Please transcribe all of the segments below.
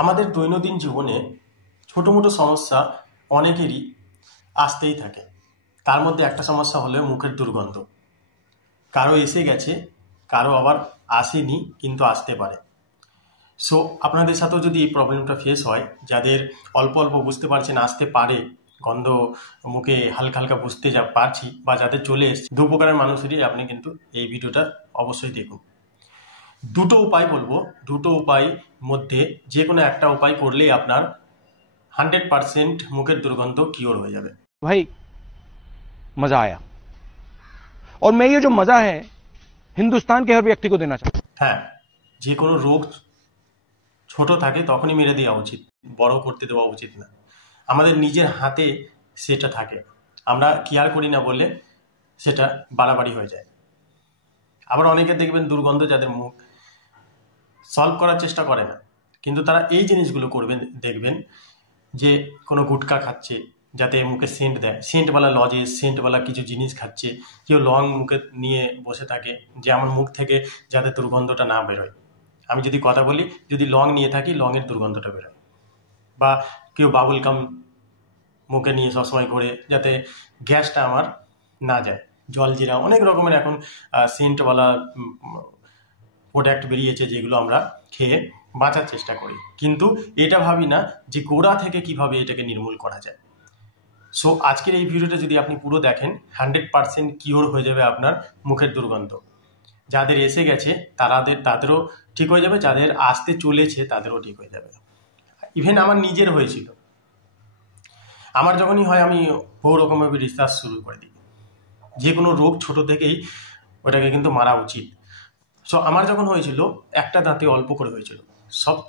আমাদের দৈনন্দিন জীবনে ছোটো মোটো সমস্যা অনেকেরই আসতেই থাকে। তার মধ্যে একটা সমস্যা হলো মুখের দুর্গন্ধ। কারো এসে গেছে, কারো আবার আসেনি কিন্তু আসতে পারে। সো আপনাদের সাথেও যদি এই প্রবলেমটা ফেস হয়, যাদের অল্প অল্প বুঝতে পারছেন আসতে পারে, গন্ধ মুখে হালকা হালকা বুঝতে পারছি, বা যাদের চলে এসছে, দু প্রকারের মানুষেরই আপনি কিন্তু এই ভিডিওটা অবশ্যই দেখুন। দুটো উপায় বলবো, দুটো উপায় মধ্যে যে কোনো একটা উপায় করলেই আপনার 100% মুখের দুর্গন্ধ কিওর হয়ে যাবে। भाई मजा आया और मैं ये जो मजा है हिंदुस्तान के हर व्यक्ति को देना चाहता हूं। হ্যাঁ, যে কোনো রোগ ছোট থাকে তখনই মেরে দেওয়া উচিত, বড় করতে দেওয়া উচিত না। আমাদের নিজের হাতে সেটা থাকে, আমরা কেয়ার করি না বলে সেটা বাড়াবাড়ি হয়ে যায়। আবার অনেকে দেখবেন দুর্গন্ধ যাদের মুখ সলভ করার চেষ্টা করে না, কিন্তু তারা এই জিনিসগুলো করবেন। দেখবেন যে কোনো গুটকা খাচ্ছে যাতে মুখে সেন্ট দেয়, সেন্টওয়ালা লজেস, সেন্টওয়ালা কিছু জিনিস খাচ্ছে, কেউ লং মুখে নিয়ে বসে থাকে যে আমার মুখ থেকে যাতে দুর্গন্ধটা না বেরোয়। আমি যদি কথা বলি, যদি লং নিয়ে থাকি লংয়ের দুর্গন্ধটা বেরোয়, বা কেউ বাবুল গাম মুখে নিয়ে সবসময় করে যাতে গ্যাসটা আমার না যায়। জলজিরা, অনেক রকমের এখন সেন্টওয়ালা প্রোডাক্ট বেরিয়েছে যেগুলো আমরা খেয়ে বাঁচার চেষ্টা করি, কিন্তু এটা ভাবি না যে গোড়া থেকে কিভাবে এটাকে নির্মূল করা যায়। সো আজকের এই ভিডিওটা যদি আপনি পুরো দেখেন, 100% কিওর হয়ে যাবে আপনার মুখের দুর্গন্ধ। যাদের এসে গেছে তাদেরও ঠিক হয়ে যাবে, যাদের আসতে চলেছে তাদেরও ঠিক হয়ে যাবে। ইভেন আমার নিজের হয়েছিল। আমার যখনই হয় আমি বহু রকমভাবে রিসার্চ শুরু করে দিই। যে কোনো রোগ ছোট থেকেই ওটাকে কিন্তু মারা উচিত। সো আমার যখন হয়েছিল, একটা দাঁতে অল্প করে হয়েছিল।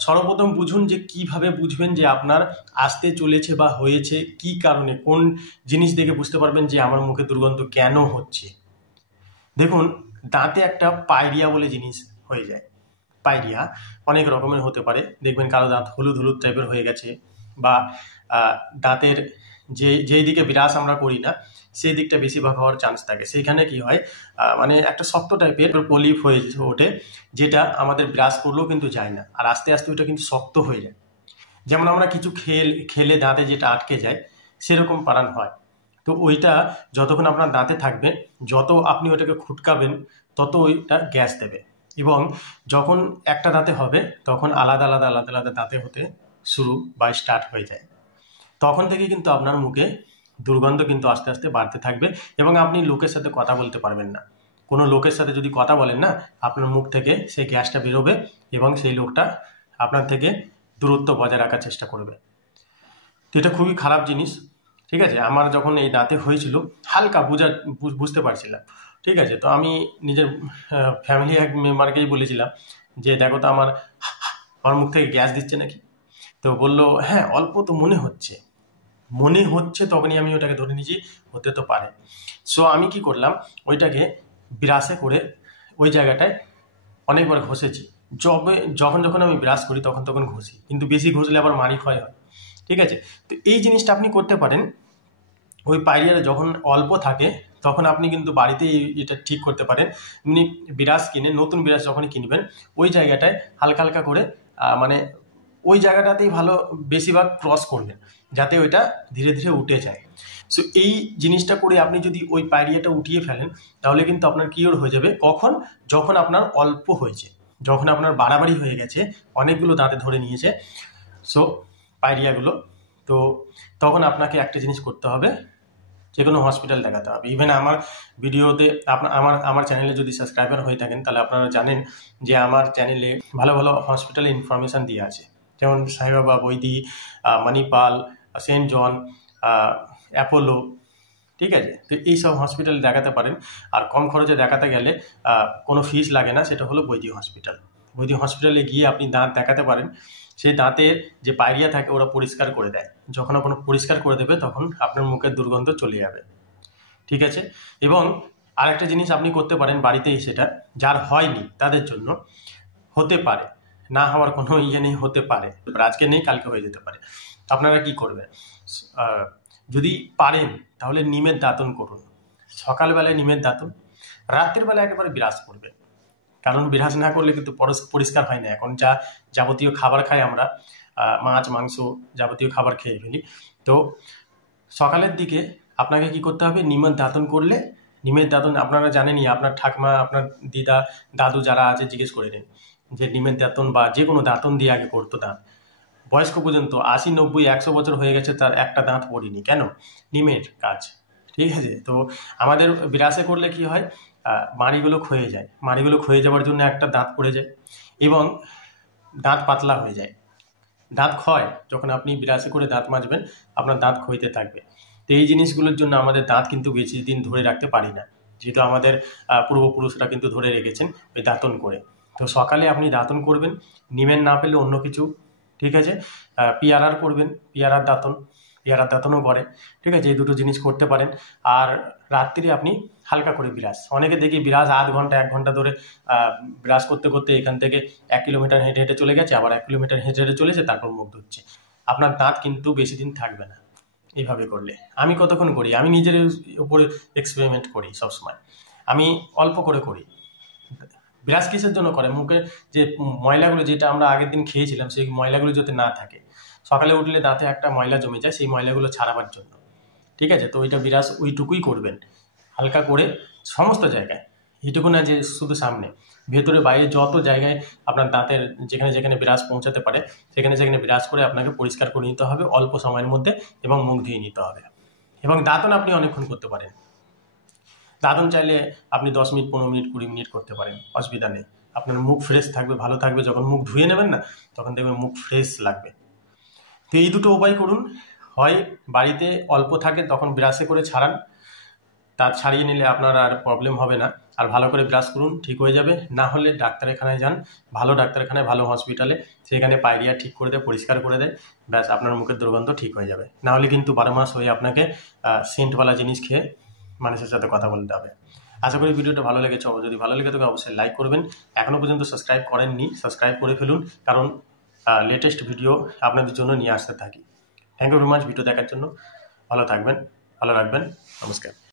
সর্বপ্রথম বুঝুন যে কিভাবে বুঝবেন যে আপনার আসতে চলেছে বা হয়েছে, কি কারণে, কোন জিনিস দেখে বুঝতে পারবেন যে আমার মুখে দুর্গন্ধ কেন হচ্ছে। দেখুন, দাঁতে একটা পায়রিয়া বলে জিনিস হয়ে যায়। পায়রিয়া অনেক রকমের হতে পারে। দেখবেন কারো দাঁত হলুদ হলুদ টাইপের হয়ে গেছে, বা দাঁতের যেই দিকে বিরাস আমরা করি না সেই দিকটা বেশিরভাগ হওয়ার চান্স থাকে। সেইখানে কি হয়, মানে একটা শক্ত টাইপের পলিপ হয়ে ওঠে, যেটা আমাদের ব্রাশ করলেও কিন্তু যায় না, আর আস্তে আস্তে ওটা কিন্তু শক্ত হয়ে যায়। যেমন আমরা কিছু খেলে দাঁতে যেটা আটকে যায় সেরকম পারান হয়। তো ওইটা যতক্ষণ আপনার দাঁতে থাকবে, যত আপনি ওটাকে খুটকাবেন তত ওইটা গ্যাস দেবে, এবং যখন একটা দাঁতে হবে তখন আলাদা আলাদা আলাদা আলাদা দাঁতে হতে শুরু বা স্টার্ট হয়ে যায়। তখন থেকে কিন্তু আপনার মুখে দুর্গন্ধ কিন্তু আস্তে আস্তে বাড়তে থাকবে, এবং আপনি লোকের সাথে কথা বলতে পারবেন না। কোনো লোকের সাথে যদি কথা বলেন না, আপনার মুখ থেকে সেই গ্যাসটা বেরোবে, এবং সেই লোকটা আপনার থেকে দূরত্ব বজায় রাখার চেষ্টা করবে। তো এটা খুবই খারাপ জিনিস। ঠিক আছে, আমার যখন এই দাঁতে হয়েছিল হালকা বুঝতে পারছিলাম। ঠিক আছে, তো আমি নিজের ফ্যামিলি এক মেম্বারকেই বলেছিলাম যে দেখো তো আমার মুখ থেকে গ্যাস দিচ্ছে নাকি। তো বললো হ্যাঁ অল্প তো মনে হচ্ছে। তখনই আমি ওটাকে ধরে নিয়েছি হতে তো পারে। সো আমি কি করলাম, ওইটাকে ব্রাশে করে ওই জায়গাটায় অনেকবার ঘষেছি। যখন আমি ব্রাশ করি তখন ঘষি, কিন্তু বেশি ঘষলে আবার মাড়ি ক্ষয় হয়। ঠিক আছে, তো এই জিনিসটা আপনি করতে পারেন। ওই পায়রিয়াটা যখন অল্প থাকে তখন আপনি কিন্তু বাড়িতে এটা ঠিক করতে পারেন। এমনি ব্রাশ কিনে, নতুন ব্রাশ যখনই কিনবেন, ওই জায়গাটায় হালকা হালকা করে মানে ওই জায়গাটাতেই ভালো বেশিরভাগ ক্রস করবেন, যাতে ওইটা ধীরে ধীরে উঠে যায়। সো এই জিনিসটা করে আপনি যদি ওই পায়রিয়াটা উঠিয়ে ফেলেন, তাহলে কিন্তু আপনার কিওর হয়ে যাবে। কখন? যখন আপনার অল্প হয়েছে, যখন আপনার বাড়াবাড়ি হয়ে গেছে, অনেকগুলো দাঁতে ধরে নিয়েছে সো পায়রিয়াগুলো, তো তখন আপনাকে একটা জিনিস করতে হবে, যে কোনো হসপিটাল দেখাতে হবে। ইভেন আমার ভিডিওতে আমার চ্যানেলে যদি সাবস্ক্রাইবার হয়ে থাকেন, তাহলে আপনারা জানেন যে আমার চ্যানেলে ভালো ভালো হসপিটালের ইনফরমেশান দিয়ে আছে, যেমন সাই বাবা, বৈদি, মণিপাল, সেন্ট জন, অ্যাপোলো। ঠিক আছে, তো এইসব হসপিটাল দেখাতে পারেন। আর কম খরচে দেখাতে গেলে কোনো ফিস লাগে না, সেটা হলো বৈদি হসপিটাল। বৈদি হসপিটালে গিয়ে আপনি দাঁত দেখাতে পারেন। সেই দাঁতের যে পায়রিয়া থাকে ওরা পরিষ্কার করে দেয়। যখন আপনার পরিষ্কার করে দেবে তখন আপনার মুখের দুর্গন্ধ চলে যাবে। ঠিক আছে, এবং আরেকটা জিনিস আপনি করতে পারেন বাড়িতেই, সেটা যার হয়নি তাদের জন্য, হতে পারে, না হওয়ার কোনো ইয়ে নেই, হতে পারে, আজকে নেই কালকে হয়ে যেতে পারে। আপনারা কি করবেন, যদি পারেন তাহলে নিমের দাঁতন করুন। সকালবেলায় নিমের দাঁতন, রাতের বেলা একেবারে বিরাজ করবেন, কারণ বিরাজ না করলে কিন্তু পরিষ্কার হয় না। এখন যাবতীয় খাবার খাই আমরা, মাছ মাংস যাবতীয় খাবার খেয়ে ফেলি। তো সকালের দিকে আপনাকে কি করতে হবে, নিমের দাঁতন করলে, নিমের দাঁতন আপনারা জানেনই, আপনার ঠাকমা, আপনার দিদা, দাদু যারা আছে জিজ্ঞেস করে নিন যে নিমের দাঁতন বা যে কোনো দাঁতন দিয়ে আগে করতো দাঁত। বয়স্ক পর্যন্ত 80, 90, 100 বছর হয়ে গেছে, তার একটা দাঁত পড়েনি। কেন? নিমের কাজ। ঠিক আছে? তো আমাদের বিরাসে করলে কি হয়, মাড়িগুলো ক্ষয়ে যায়। মাড়িগুলো ক্ষয়ে যাওয়ার জন্য একটা দাঁত পড়ে যায় এবং দাঁত পাতলা হয়ে যায়। দাঁত ক্ষয়, যখন আপনি বিরাসে করে দাঁত মাজবেন আপনার দাঁত ক্ষয়তে থাকবে। তো এই জিনিসগুলোর জন্য আমাদের দাঁত কিন্তু বেশি দিন ধরে রাখতে পারি না, যেহেতু আমাদের পূর্বপুরুষরা কিন্তু ধরে রেখেছেন ওই দাঁতন করে। তো সকালে আপনি দাঁতন করবেন, নিমের না পেলে অন্য কিছু, ঠিক আছে, পিয়ারার করবেন, পিয়ারার দাঁতনও করে, ঠিক আছে, এই দুটো জিনিস করতে পারেন। আর রাত্রি আপনি হালকা করে বিরাস, অনেকে দেখি বিরাস আধ ঘন্টা 1 ঘন্টা ধরে ব্রাশ করতে করতে এখান থেকে 1 কিলোমিটার হেঁটে হেঁটে চলে গেছে, আবার 1 কিলোমিটার হেঁটে হেঁটে চলেছে, তারপর মুখ ধুচ্ছে। আপনার দাঁত কিন্তু বেশি দিন থাকবে না এইভাবে করলে। আমি কতক্ষণ করি, আমি নিজের উপরে এক্সপেরিমেন্ট করি সবসময়। আমি অল্প করে করি। ব্রাশ কিসের জন্য করে? মুখের যে ময়লাগুলো, যেটা আমরা আগের দিন খেয়েছিলাম, সেই ময়লাগুলো যাতে না থাকে। সকালে উঠলে দাঁতে একটা ময়লা জমে যায়, সেই ময়লাগুলো ছাড়াবার জন্য, ঠিক আছে। তো ওইটা বিরাস ওইটুকুই করবেন, হালকা করে সমস্ত জায়গায়। এইটুকু না যে শুধু সামনে, ভেতরে বাইরে যত জায়গায় আপনার দাঁতের যেখানে যেখানে বিরাস পৌঁছাতে পারে সেখানে সেখানে বিরাস করে আপনাকে পরিষ্কার করে নিতে হবে অল্প সময়ের মধ্যে, এবং মুখ ধুয়ে নিতে হবে। এবং দাঁতন আপনি অনেকক্ষণ করতে পারেন। দাঁতন চাইলে আপনি 10 মিনিট, 15 মিনিট, 20 মিনিট করতে পারেন, অসুবিধা নেই। আপনার মুখ ফ্রেশ থাকবে, ভালো থাকবে। যখন মুখ ধুয়ে নেবেন না, তখন দেখবেন মুখ ফ্রেশ লাগবে। তো এই দুটো উপায় করুন। হয় বাড়িতে অল্প থাকে তখন ব্রাশে করে ছাড়ান, দাঁত ছাড়িয়ে নিলে আপনার আর প্রবলেম হবে না। আর ভালো করে ব্রাশ করুন, ঠিক হয়ে যাবে। না হলে ডাক্তারখানায় যান, ভালো ডাক্তারখানায়, ভালো হসপিটালে, সেখানে পায়রিয়া ঠিক করে দেয়, পরিষ্কার করে দেয়, ব্যাস আপনার মুখের দুর্গন্ধ ঠিক হয়ে যাবে। না হলে কিন্তু 12 মাস হয়ে আপনাকে সেন্টওয়ালা জিনিস খেয়ে মানুষের সাথে কথা বলতে হবে। আশা করি ভিডিওটা ভালো লেগেছে। যদি ভালো লেগে থাকে অবশ্যই লাইক করবেন। এখনও পর্যন্ত সাবস্ক্রাইব করেননি, সাবস্ক্রাইব করে ফেলুন, কারণ লেটেস্ট ভিডিও আপনাদের জন্য নিয়ে আসতে থাকি। Thank you very much video দেখার জন্য। ভালো থাকবেন, ভালো রাখবেন। নমস্কার।